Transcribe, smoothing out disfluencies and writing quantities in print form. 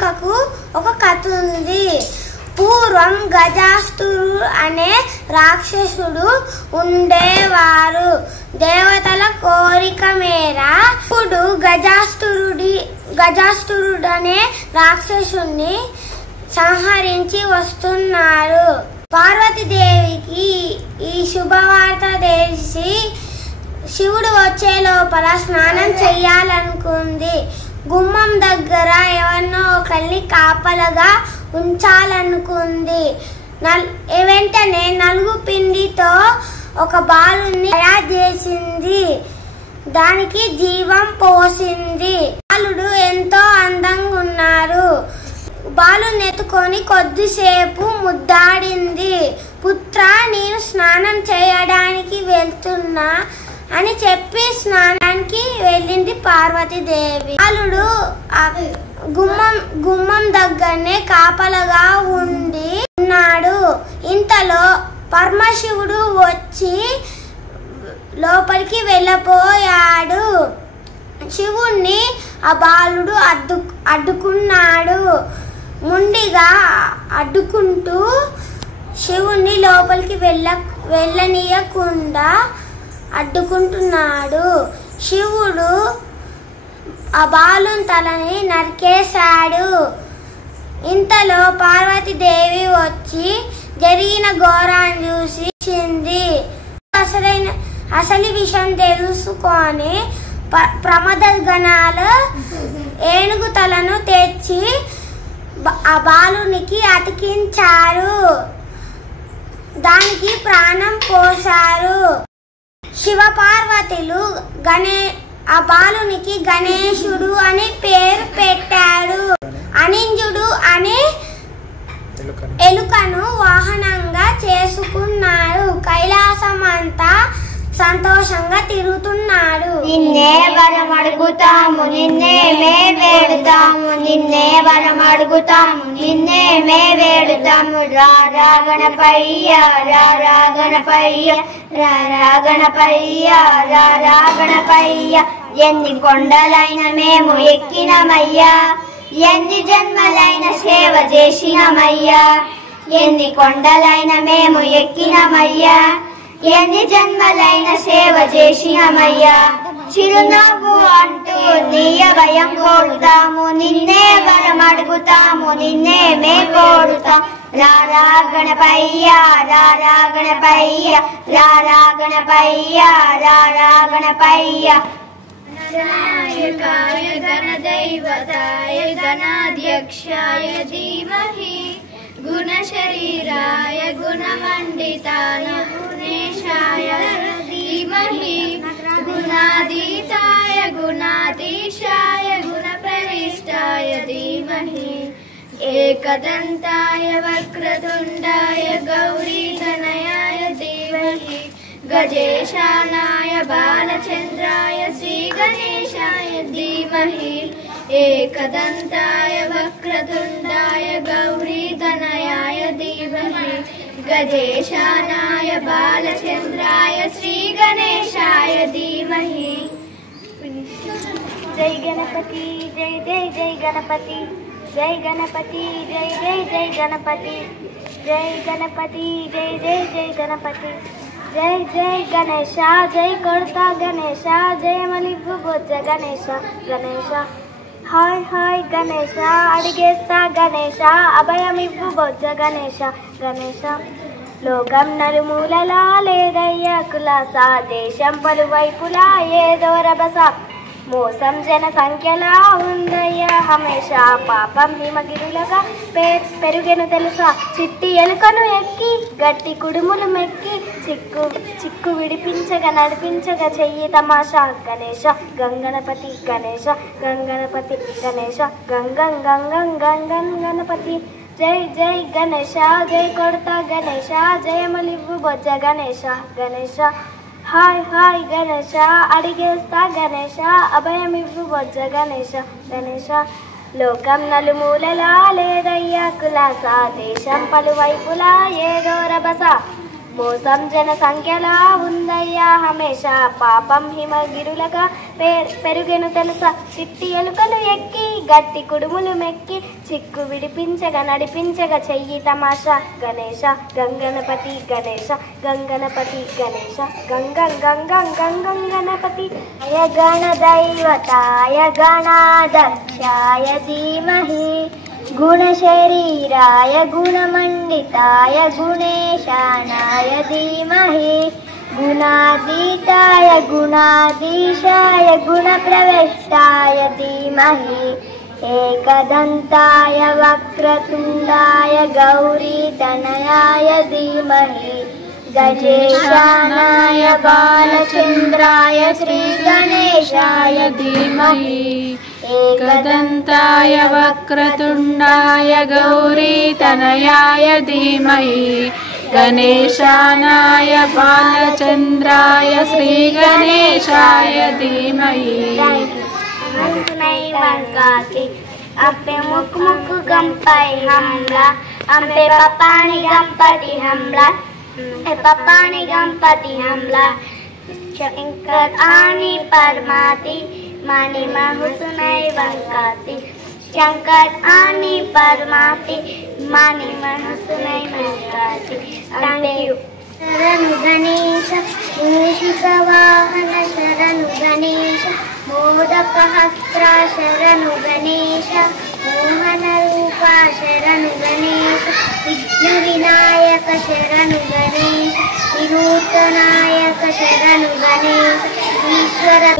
వెనుకకు ఒక కథ ఉంది. పూర్వం గజాసురుడు అనే రాక్షసుడు ఉండేవారు. దేవతల కోరిక మేర ఇప్పుడు గజాసురుడనే రాక్షసుని సంహరించి వస్తున్నారు. పార్వతీదేవికి ఈ శుభవార్త తెలిసి శివుడు వచ్చే లోపల స్నానం చెయ్యాలనుకుంది. గుమ్మం దగ్గర ఎవరినో ఒకరిని కాపలగా ఉంచాలనుకుంది. వెంటనే నలుగు పిండితో ఒక బాలుని తయారు చేసింది. దానికి జీవం పోసింది. బాలుడు ఎంతో అందంగా ఉన్నారు. బాలుని ఎత్తుకొని కొద్దిసేపు ముద్దాడింది. పుత్ర, నేను స్నానం చేయడానికి వెళ్తున్నా అని చెప్పి స్నానానికి వెళ్ళింది పార్వతీదేవి. బాలుడు గుమ్మం దగ్గరనే కాపలగా ఉన్నాడు. ఇంతలో పరమశివుడు వచ్చి లోపలికి వెళ్ళపోయాడు. శివుణ్ణి ఆ బాలుడు అడ్డుకున్నాడు. ముండిగా అడ్డుకుంటూ శివుణ్ణి లోపలికి వెళ్ళనీయకుండా అడ్డుకుంటున్నాడు. శివుడు ఆ బాలుని తలని నరికేశాడు. ఇంతలో పార్వతీదేవి వచ్చి జరిగిన ఘోరాన్ని చూసింది. అసలు విషయం తెలుసుకొని ప్రమద గణాలు ఏనుగు తలను తెచ్చి ఆ బాలునికి అతికించారు. దానికి ప్రాణం పోశారు. శివ పార్వతులు ఆ బాలునికి గణేశుడు అని పేరు పెట్టాడు. అనింజుడు అనే ఎలుకను వాహనంగా చేసుకున్నారు. కైలాసమంతా సంతోషంగా తిరుగుతున్నాడు. నిన్నే వరం అడుగుతాము, నిన్నే మే వేడుతాము, నిన్నే వరం అడుగుతాము, నిన్నే మే వేడుతాము. రారా గణపయ్య, రారా గణపయ్య, రారా గణపయ్య, రారా గణపయ్య. ఎన్ని కొండలైన మేము ఎక్కినమయ్యా, ఎన్ని జన్మలైన సేవ చేసినమయ్యా. ఎన్ని కొండలైన మేము ఎక్కినమయ్యా, ఎన్ని జన్మలైన సేవ చేసినమయ్యా. చిరునవ్వు అంటూ నీ భయం కోరుతాము, నిన్నే వరం అడుగుతాము, నిన్నే మే కోరుతాం. రారా గణపయ్య, రారా గణపయ్య, రారా గణపయ్య, రారా గణపయ్య. గణనాయకాయ గణదైవతాయ గణాధ్యక్షాయ ధీమహి గుణశరీరాయ గుణమండితాయ గుణేశాయ ధీమహి గుణాతీతాయ గుణాధీశాయ గుణప్రవిష్టాయ ధీమహి ఏకదంతాయ వక్రతుండాయ గౌరీతనయాయ ధీమహి గజేశానాయ బాలచంద్రాయ శ్రీగణేశాయ ధీమహి ఏకదంతాయ వక్రతుండాయ గౌరీతనయాయ ధీమహి గజేశానాయ బాలచంద్రాయ శ్రీగణేశాయ ధీమహి. జై గణపతి, జై జై జై గణపతి, జై గణపతి, జై జై జై గణపతి, జై గణపతి, జై జై జై గణపతి. జై జై గణేశ, జై కొడతా గణేశ, జయమలివ్వు బొజ్జ గణేశ. గణేశ హాయ్ హాయ్ గణేశ, అడిగేస్తా గణేశ, అభయమివ్వు బొజ్జ గణేశ. గణేశ లోకం నలుమూలలా లేదయ్యా కులాస, దేశం పలువైపులా ఏదో రభస, మోసం జన సంఖ్యలా ఉందయ్యా హమేష. పాపం హిమగిరులుగా పెరుగెను తెలుసా, చిట్టి ఎలుకను ఎక్కి గట్టి కుడుములు మెక్కి చిక్కు విడిపించగా నడిపించగా చెయ్యి తమాషా. గణేశ గంగణపతి, గణేశ గంగణపతి, గణేశ గంగం గంగం గంగం గణపతి. జై జై గణేశ, జై కొడతా గణేశ, జయమలివ్వు బొజ్జ గణేశ. గణేశ హాయ్ హాయ్ గణేశ, అడిగేస్తా గణేశ, అభయమివ్వు బొజ్జ గణేశ. గణేశ లోకం నలుమూలలా లేదయ్యా కులాస, దేశం పలువైపులా ఏదో రభస, మోసం జన సంఖ్యలా ఉందయ్యా హమేషా పాపం హిమగిరులగా పెరుగెను తెలుసా చిట్టి ఎలుకలు ఎక్కి గట్టి కుడుములు మెక్కి చిక్కు విడిపించగా నడిపించగా చెయ్యి తమాషా గణేశ గంగణపతి గణేశ గంగణపతి గణేశ గంగం గంగం గంగం గణపతి అయ గణ దైవతాయ గణాధ్యక్షాయ ధీమహి గుణశరీరాయ గుణమండితాయ గుణేశానాయ ధీమహి గుణాతీతాయ గుణాధీశాయ గుణప్రవిష్టాయ ధీమహి ఏకదంతాయ వక్రతుండాయ గౌరీతనయాయ ధీమహి గజేశానాయ బాలచంద్రాయ శ్రీగణేశాయ ధీమహి एकदन्ताय वक्रतुण्डाय गौरीतनयाय धीमहि गणेशानाय बालचन्द्राय श्रीगणेशाय धीमहि अम्पे मुख मुख गंपाई हमला अम्पे पपानी गंपति हमला पपानी गंपति हमला शंकर आनी परमाति मानी महुसुनाई वंकाति शंकर आनी परमाति मानी महुसुनाई वंकाति थैंक यू शरणु गणेश मूषिक वाहन शरणु गणेश मोदक हस्त्र शरणु गणेश मोहन रूपा शरणु गणेश विघ्न विनायक शरणु गणेश विनूतनायक शरणु गणेश ईश्वर